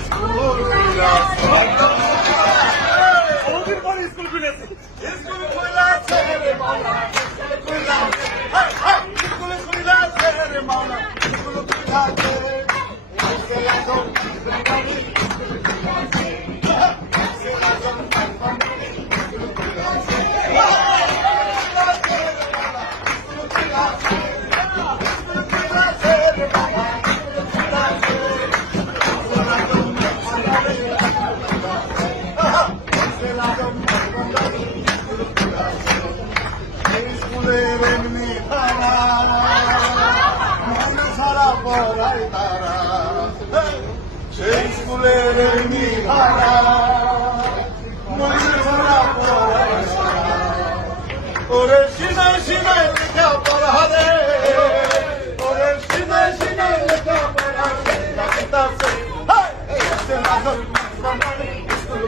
is glory. পড়ায় তারা সেই স্কুলের মনে তারা ওরে সিনাই সিনাই লেখা পড়া রে ওরে সিনাই সিনাই লেখা পড়া রে কাকিতাছে হাই এসে লাগল মাসবানানি স্কুল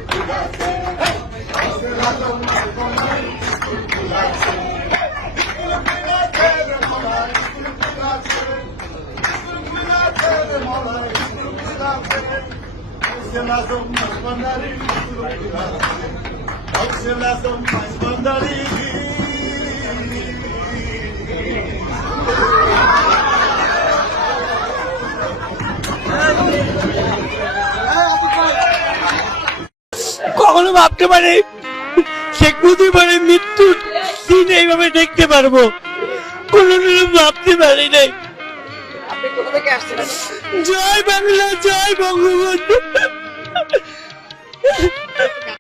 কখনো ভাবতে পারি শেখ মুজিবের মৃত্যুর দিন এইভাবে দেখতে পারব। কোনোদিনও ভাবতে পারি নাই। জয় বাংলা জয় বঙ্গবন্ধু।